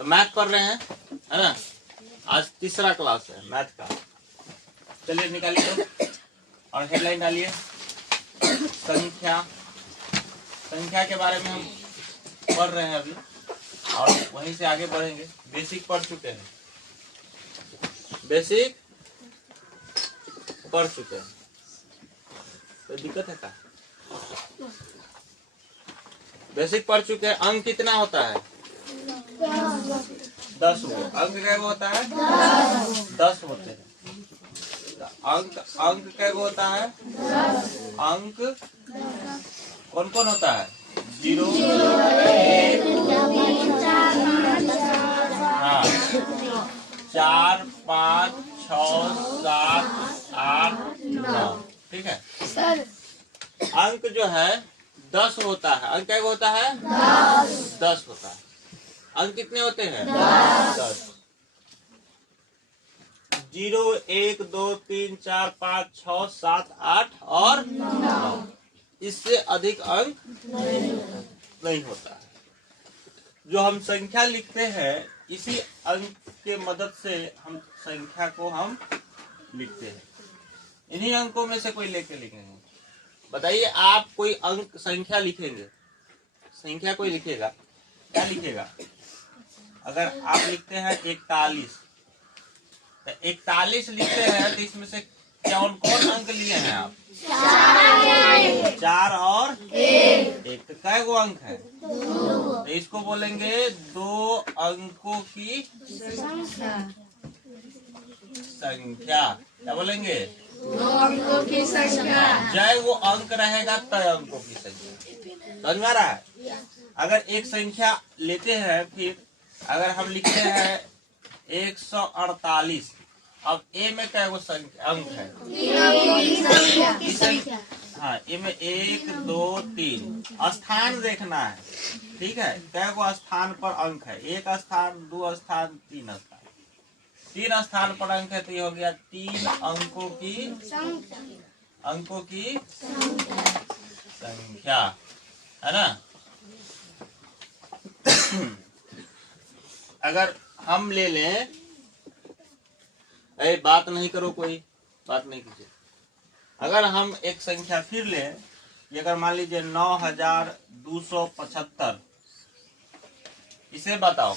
तो मैथ पढ़ रहे हैं, है ना। आज तीसरा क्लास है मैथ का। चलिए निकालिए तो, और हेडलाइन डालिए संख्या। संख्या के बारे में हम पढ़ रहे हैं अभी, और वहीं से आगे बढ़ेंगे। बेसिक पढ़ चुके हैं, बेसिक पढ़ चुके हैं, तो दिक्कत है क्या? बेसिक पढ़ चुके हैं। अंक कितना होता है? 10 गो। अंक क्या होता है? 10 होते हैं। अंक अंक क्या होता है? अंक कौन कौन होता है? 0, 1, हाँ, 4, 5, 6, 7, 8, 9। ठीक है। अंक जो है 10 होता है। अंक क्या होता है? 10 होता है। अंक कितने होते हैं? 10। 0, 1, 2, 3, 4, 5, 6, 7, 8 और 9। इससे अधिक अंक नहीं होता है। जो हम संख्या लिखते हैं, इसी अंक के मदद से हम संख्या को हम लिखते हैं। इन्हीं अंकों में से कोई लेके लिखेंगे। बताइए, आप कोई अंक संख्या लिखेंगे, संख्या कोई लिखेगा, क्या लिखेगा? अगर आप लिखते हैं 41, तो 41 लिखते हैं, तो इसमें से कौन कौन अंक लिए हैं आप? 4 और 1। तो कै गो अंक है? तो इसको बोलेंगे 2 अंकों की संख्या। क्या बोलेंगे? 2 अंकों की संख्या। जय वो अंक रहेगा तय अंकों की संख्या। समझ आ रहा है? अगर एक संख्या लेते हैं, फिर अगर हम लिखते हैं 148, अब ए में क्या वो अंक है? 3 संख्या। हाँ, ए में 1, 2, 3 स्थान देखना है। ठीक है, क्या वो स्थान पर अंक है? 1 स्थान, 2 स्थान, 3 स्थान। 3 स्थान पर अंक है, तो ये हो गया 3 अंकों की संख्या, है ना। अगर हम ले लें, बात नहीं करो, कोई बात नहीं कीजिए। अगर हम एक संख्या फिर लें, अगर मान लीजिए 9275, इसे बताओ।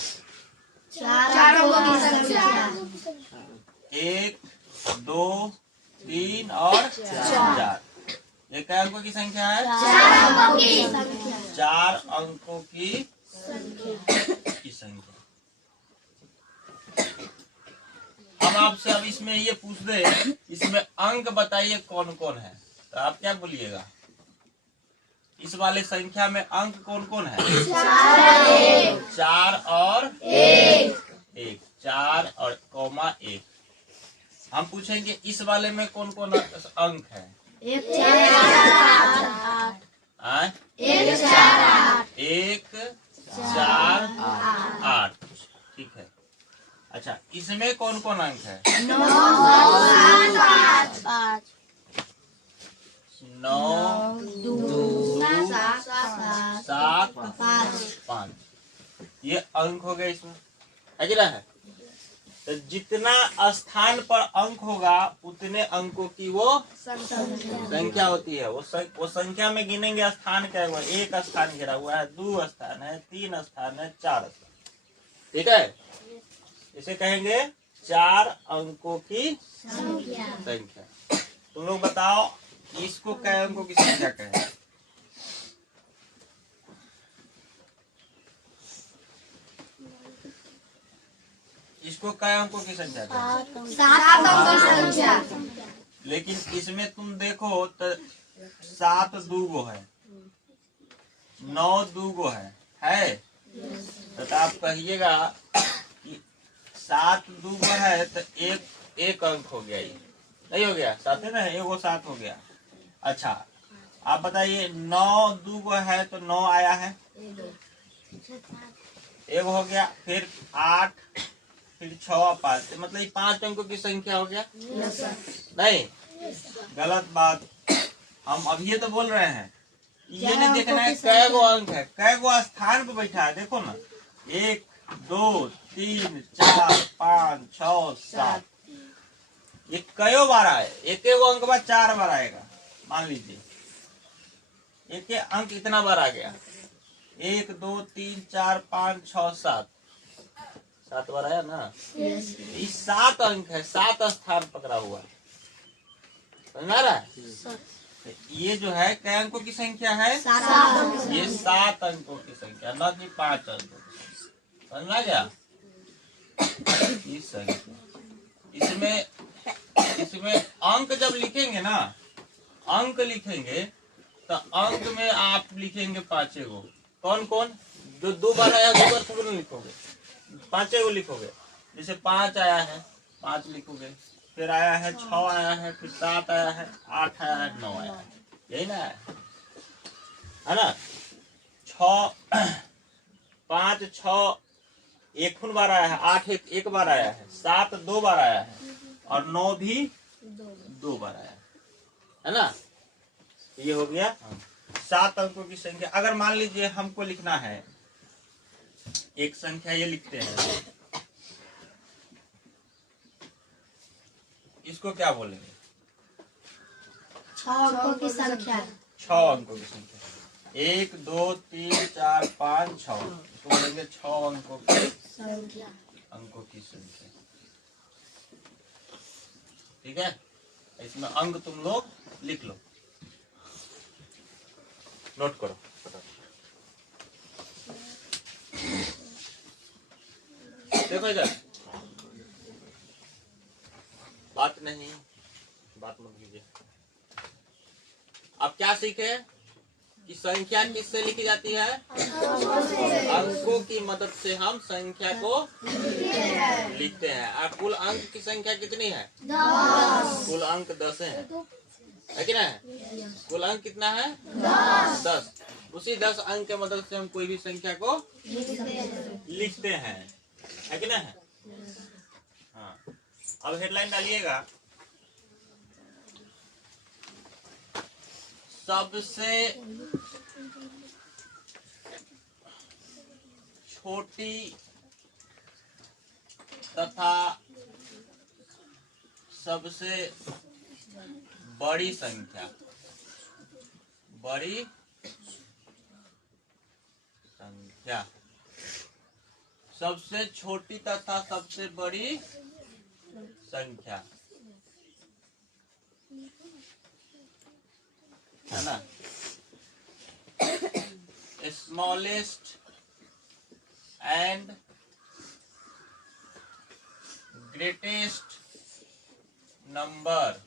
4 अंकों की संख्या। 1, 2, 3 और 4। ये क्या अंकों की संख्या है? 4 अंकों की संख्या। 4 अंकों की संख्या। हम आपसे अब इसमें ये पूछ दे, इसमें अंक बताइए कौन कौन है, तो आप क्या बोलिएगा? इस वाले संख्या में अंक कौन कौन है? 4 और 1। 4 और कौमा 1। हम पूछेंगे इस वाले में कौन कौन अंक है? 1, 4, 8। 1, 4, 8। ठीक है। अच्छा, इसमें कौन कौन अंक है? 9, 2, 7, 5। ये अंक हो गए इसमें, है कि ना है? तो जितना स्थान पर अंक होगा, उतने अंकों की वो संख्या होती है। वो संख्या में गिनेंगे स्थान क्या हुआ? 1 स्थान गिरा हुआ है, 2 स्थान है, 3 स्थान है, 4 स्थान। ठीक है, इसे कहेंगे 4 अंकों की संख्या। तुम लोग बताओ, इसको कै अंकों की संख्या कहें? इसको कै अंकों की संख्या कहें? 7 अंकों की संख्या। लेकिन इसमें तुम देखो तो 7 2 गो है, 9 2 गो है? तो आप कहिएगा कि 7 2 गो है, तो एक अंक हो गया। ये नहीं हो गया? 7 है ना, 1 7 हो गया। अच्छा, आप बताइए 9 2 गो है, तो 9 आया है, 1 हो गया। फिर 8, फिर 6, 5, मतलब ये 5 अंकों की संख्या हो गया। नहीं, गलत बात। हम अब ये तो बोल रहे हैं, ये नहीं देखना है कै गो अंक है, कै गो स्थान पर बैठा है। देखो ना, 1, 2 3 4 5 6 7। ये कयो बार आए? एक अंक बार 4 बार आएगा। मान लीजिए एक अंक इतना बार आ गया, 1 2 3 4 5 6 7 7 बार आया ना। ये 7 अंक है, 7 स्थान पकड़ा हुआ है, समझ में आ रहा है? ये जो है क्या अंकों की संख्या है? ये 7 अंकों की संख्या, न कि 5 अंकों की संख्या। समझ में आ गया? इस संख्या इसमें अंक जब लिखेंगे ना, अंक लिखेंगे तो अंक में आप लिखेंगे 5 गो। कौन कौन? जो 2 बार आया 2 बार थोड़ा लिखोगे, 5 गो लिखोगे। जैसे 5 आया है 5 लिखोगे, फिर आया है 6 आया है, फिर 7 आया है, 8 आया है, 9 आया है, यही ना है ना? 6 5 6 एक बार आया है, 8 एक बार आया है, 7 2 बार आया है, और 9 भी 2 बार आया है ना? ये हो गया 7 अंकों की संख्या। अगर मान लीजिए हमको लिखना है एक संख्या, ये लिखते हैं, इसको क्या बोलेंगे? 6 अंकों की संख्या। 6 अंकों की संख्या, 1 2 3 4 5 6, इसको बोलेंगे 6 अंकों की संख्या। ठीक है, इसमें अंक तुम लोग लिख लो, नोट करो। देखो इधर, बात मत कीजिए। अब क्या सीखे कि संख्या किससे लिखी जाती है? अंकों की मदद से हम संख्या को लिखते हैं। और कुल अंक की संख्या कितनी है? 10। कुल अंक 10 है कि नहीं? कुल अंक कितना है? 10। उसी 10 अंक के मदद से हम कोई भी संख्या को लिखते हैं, है कि नहीं? हाँ, अब हेडलाइन डालिएगा, सबसे छोटी तथा सबसे बड़ी संख्या, सबसे छोटी तथा सबसे बड़ी संख्या, है ना? Smallest and greatest number.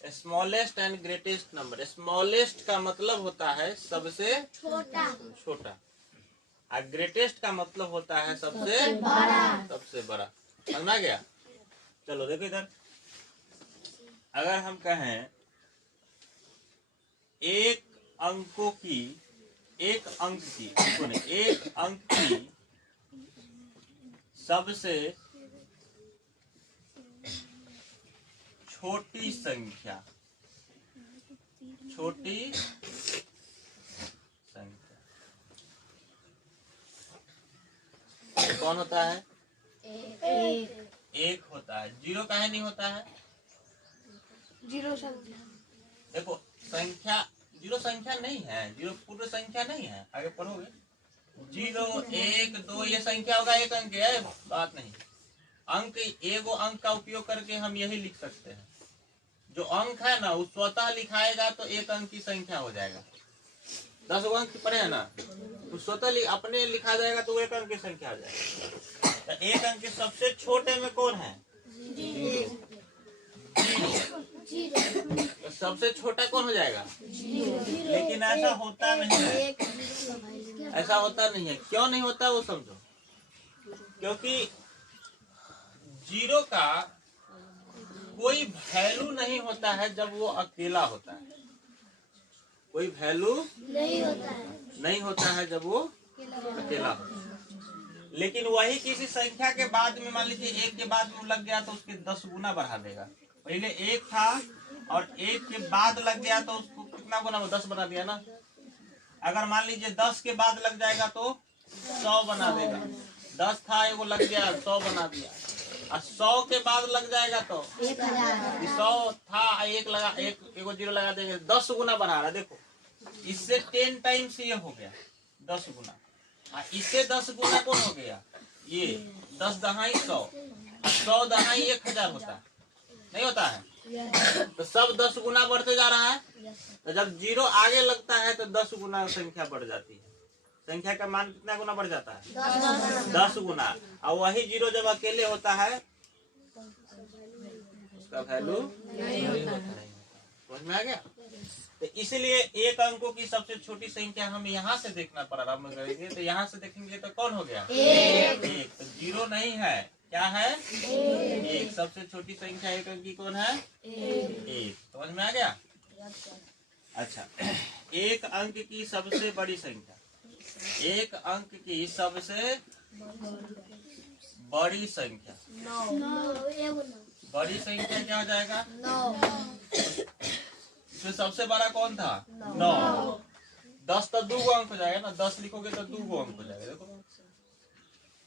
Smallest and greatest number. Smallest का मतलब होता है सबसे छोटा, और ग्रेटेस्ट का मतलब होता है सबसे बड़ा। समझ में आ गया? चलो देखो इधर, अगर हम कहें एक अंक की सबसे छोटी संख्या, कौन होता है? एक होता है। 0 काहे नहीं होता है? 0 संख्या। देखो संख्या 0 संख्या नहीं है, 0 पूर्ण संख्या नहीं है। आगे पढ़ोगे 0 1 2 ये संख्या होगा, एक अंक है, बात नहीं। अंक एगो अंक का उपयोग करके हम यही लिख सकते हैं। जो अंक है ना वो स्वतः लिखाएगा तो एक अंक की संख्या हो जाएगा। 10 अंक पढ़े है ना, तो स्वतः अपने लिखा जाएगा तो एक अंक की संख्या आ जाएगा। तो एक अंक के सबसे छोटे में कौन है? 0। तो सबसे छोटा कौन हो जाएगा? 0। लेकिन ऐसा होता नहीं है, ऐसा होता नहीं है। क्यों नहीं होता वो समझो। क्योंकि 0 का कोई वैल्यू नहीं होता है जब वो अकेला होता है। कोई वैल्यू नहीं होता है जब वो अकेला होता है। लेकिन वही किसी संख्या के बाद में, मान लीजिए 1 के बाद में लग गया तो उसके 10 गुना बढ़ा देगा। पहले 1 था और 1 के बाद लग गया तो उसको कितना गुना? 10 बना दिया ना। अगर मान लीजिए 10 के बाद लग जाएगा तो 100 बना देगा। 10 था एगो लग गया 100 बना दिया। और 100 के बाद लग जाएगा तो 100 था एक लगा एगो जीरो लगा देंगे 10 गुना बना रहा है। देखो इससे 10 टाइम्स ये हो गया 10 गुना। इससे 10 गुना कौन हो गया ये 10 दहाई 100। 100 दहाई 1000 होता है नहीं होता है। तो सब 10 गुना बढ़ते जा रहा है। तो जब जीरो आगे लगता है तो 10 गुना संख्या बढ़ जाती है। संख्या का मान कितना गुना बढ़ जाता है 10 गुना। और वही जीरो जब अकेले होता है उसका वैल्यू नहीं होता। समझ में आ गया। तो इसलिए एक अंकों की सबसे छोटी संख्या हम यहाँ से देखना प्रारंभ करेंगे। तो यहाँ से देखेंगे तो कौन हो गया एक। तो जीरो नहीं है क्या है एक। सबसे छोटी संख्या एक अंक की कौन है एक। समझ में आ गया। अच्छा एक अंक की सबसे बड़ी संख्या। एक अंक की सबसे बड़ी संख्या बड़ी संख्या क्या हो जाएगा इसमें सबसे बड़ा कौन था 9। 10 तो 2 अंक हो जाएगा ना। 10 लिखोगे तो 2 अंक हो जाएगा। देखो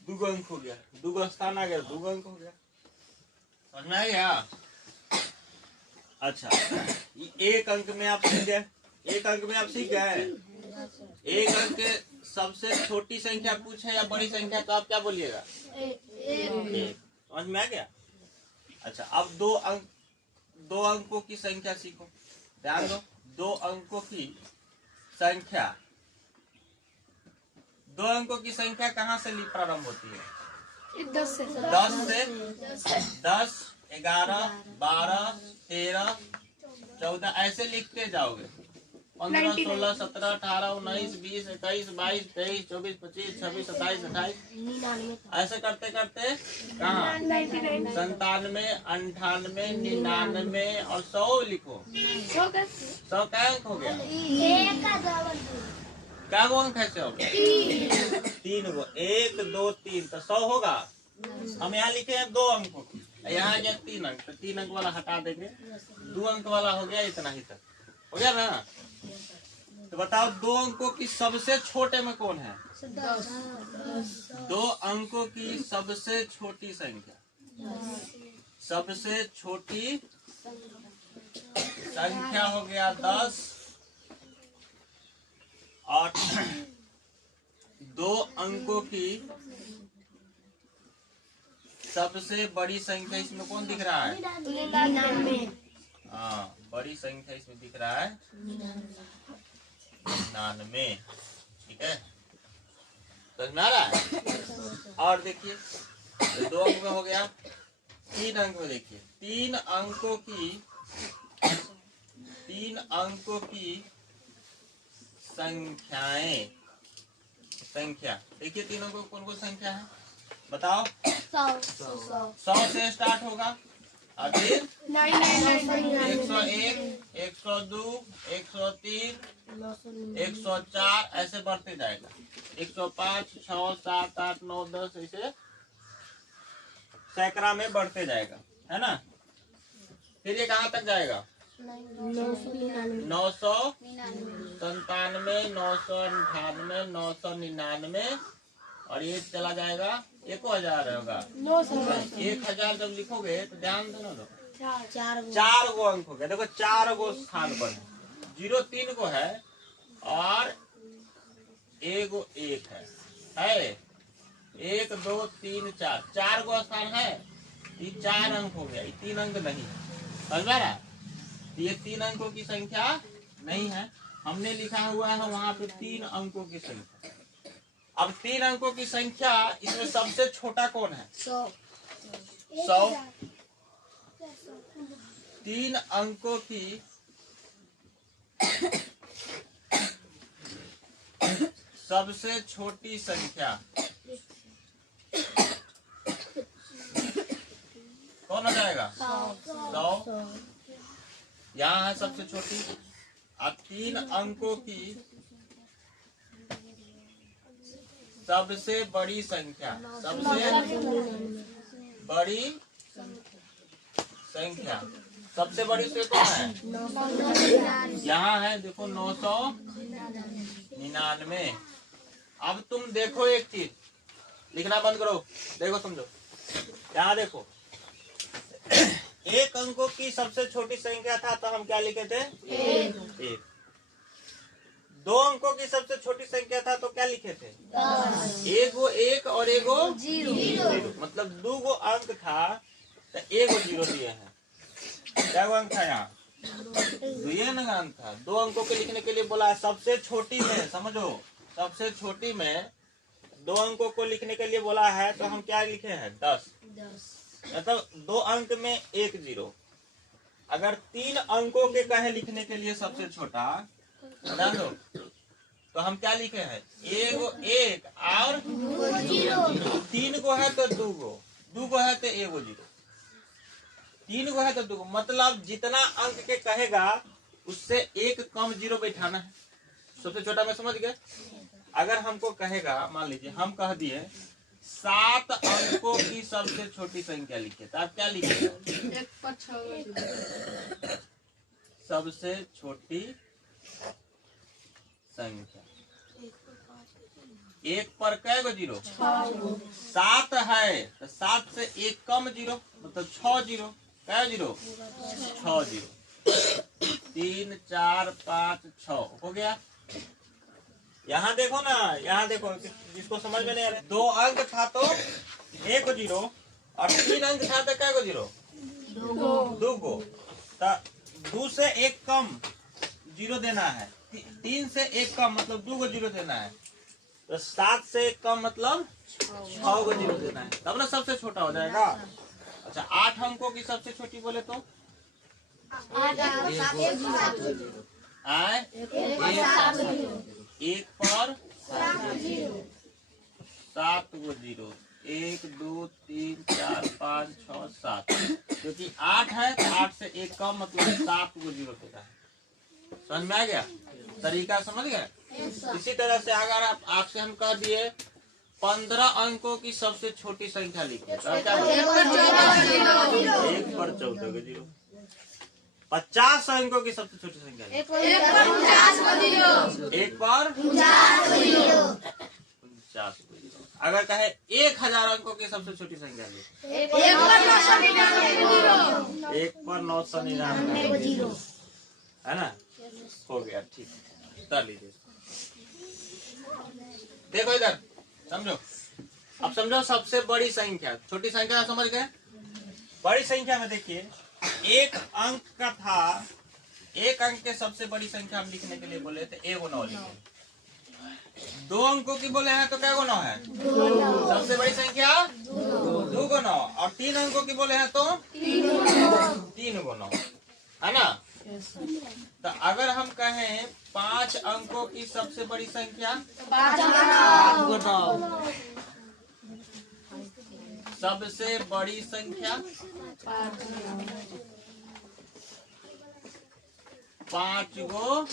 2 अंक हो गया 2 स्थान आ गया 2 अंक हो गया। समझ में आ गया। अच्छा एक अंक में आप सीख गए। एक अंक में आप सीख गए। एक अंक के सबसे छोटी संख्या पूछे या बड़ी संख्या तो आप क्या बोलिएगा एक। समझ में आ गया। अच्छा अब 2 अंकों की संख्या सीखो। ध्यान दो 2 अंकों की संख्या। 2 अंकों की संख्या कहाँ से प्रारंभ होती है 10 से 10 11 12 13 14 ऐसे लिखते जाओगे। 15 16 17 18 19 20 21 22 23 24 25 26 27 28 ऐसे करते करते कहाँ 97 98 99 और 100 लिखो। 100 का अंक हो गया। क्या वो अंक है 100 3 गो 1 2 3 तो 100 होगा। हम यहाँ लिखे हैं 2 अंकों की। यहाँ आ गया 3 अंक। तो 3 अंक वाला हटा देंगे 2 अंक वाला हो गया इतना ही तक हो गया ना। तो बताओ 2 अंकों की सबसे छोटे में कौन है 2 अंकों की सबसे छोटी संख्या। सबसे छोटी संख्या हो गया 10 और 2 अंकों की सबसे बड़ी संख्या इसमें कौन दिख रहा है हाँ बड़ी संख्या इसमें दिख रहा है 99। ठीक है समझ में आ रहा है। और देखिए 2 अंक में हो गया। 3 अंक में देखिए 3 अंकों की संख्या देखिए 3 अंकों कौन कौन संख्या है बताओ। 100 से स्टार्ट होगा और फिर 101 102 103 104 ऐसे बढ़ते जाएगा। 105 6 7 8 9 10 ऐसे सैकड़ा में बढ़ते जाएगा है ना। फिर ये कहाँ तक जाएगा 997 998 999 और ये चला जाएगा 1000 होगा। 1000 जब लिखोगे तो ध्यान देना लो 4 गो अंक हो गया। देखो 4 गो स्थान पर 0 3 गो है और एगो 1 है 1 2 3 4 गो स्थान है। ये 4 अंक हो गया। ये 3 अंक नहीं है समझ में आ रहा है। ये 3 अंकों की संख्या नहीं है। हमने लिखा हुआ है वहां पे 3 अंकों की संख्या। अब 3 अंकों की संख्या इसमें सबसे छोटा कौन है 100। 3 अंकों की सबसे छोटी संख्या कौन हो जाएगा 100। यहाँ है सबसे छोटी। अब 3 अंकों की सबसे बड़ी संख्या। सबसे बड़ी संख्या सबसे बड़ी से कौन है यहाँ है देखो 999 99। अब तुम देखो एक चीज, लिखना बंद करो, देखो समझो, यहाँ देखो, एक अंकों की सबसे छोटी संख्या था तो हम क्या लिखे थे? एक। दो अंकों की सबसे छोटी संख्या था तो क्या लिखे थे? एगो एक और एगो जीरो। मतलब दो गो अंक था तो एगो जीरो दिए हैं। क्या अंक था यहाँ? दुए अंक था। दो अंकों के लिखने के लिए बोला है सबसे छोटी में, समझो, सबसे छोटी में दो अंकों को लिखने के लिए बोला है तो हम क्या लिखे हैं? 10। मतलब दो अंक में एक जीरो। अगर तीन अंकों के कहे लिखने के लिए सबसे छोटा, ध्यान दो, तो हम क्या लिखे हैं? एगो एक और तीन गो है तो दो गो है तो एगो जीरो, तीन गो है तो दो गो। मतलब जितना अंक के कहेगा उससे एक कम जीरो बैठाना है। सबसे छोटा में समझ गए? अगर हमको कहेगा, मान लीजिए हम कह दिए 7 अंकों की सबसे छोटी संख्या लिखे, तो आप क्या लिखेगा? सबसे छोटी संख्या। एक पर कै गो जीरो? 7 है तो 7 से एक कम जीरो, मतलब 6 जीरो। कै जीरो? 6 जीरो। 3 4 5 6 हो गया। यहाँ देखो ना, यहाँ देखो, जिसको समझ में नहीं आ रहा, दो अंक था तो एक जीरो और तीन अंक था तो क्या गो जीरो? दो गो। दो से एक कम जीरो देना है, तीन से एक कम मतलब दो गो जीरो देना है, तो 7 से एक कम मतलब 6 गो जीरो देना है, तब ना सबसे छोटा हो जाएगा। अच्छा, 8 अंकों की सबसे छोटी बोले तो एक पर 7 गो जीरो, 1 2 3 4 5 6 7, क्योंकि 8 है तो 8 से एक कम मतलब 7 गो जीरो देता है। समझ में आ गया? तरीका समझ गए? इसी तरह से अगर आपसे हम कह दिए 15 अंकों की सबसे छोटी संख्या लिखिए, तो क्या? 1 पर 14 गो जीरो। 50 अंकों की सबसे छोटी संख्या, 1 पर 50 गो जीरो। अगर कहे 1000 अंकों की सबसे छोटी संख्या ले, 1 पर 999 है ना? हो गया, ठीक, कर लीजिए। देखो इधर समझो, अब समझो सबसे बड़ी संख्या, छोटी संख्या समझ गए? बड़ी संख्या में देखिए, एक अंक का था, एक अंक के सबसे बड़ी संख्या हम लिखने के लिए बोले थे एगो 9 लिखे। दो अंकों की बोले हैं तो क्या गो 9 है? सबसे बड़ी संख्या 2 गो 9, और 3 अंकों की बोले हैं तो 3 गो 9, है ना? तो अगर हम कहें 5 अंकों की सबसे बड़ी संख्या 5 गो 9, सबसे बड़ी संख्या 5 गो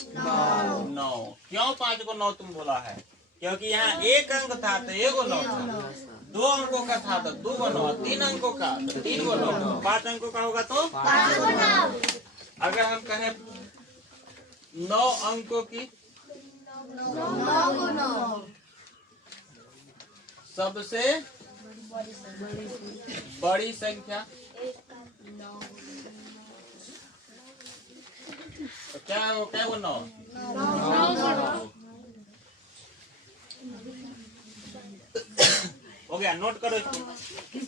9। क्यों 5 गो 9 तुम बोला है? क्योंकि यहाँ एक अंक था तो एगो 9 था, 2 अंकों का था तो 2 गो 9, 3 अंकों का तो 3 गो 9, 5 अंकों का होगा तो 5 गो 9। अगर हम कहें 9 अंकों की सबसे बड़ी संख्या, तो क्या वो 9? हो गया, नोट करो इसको।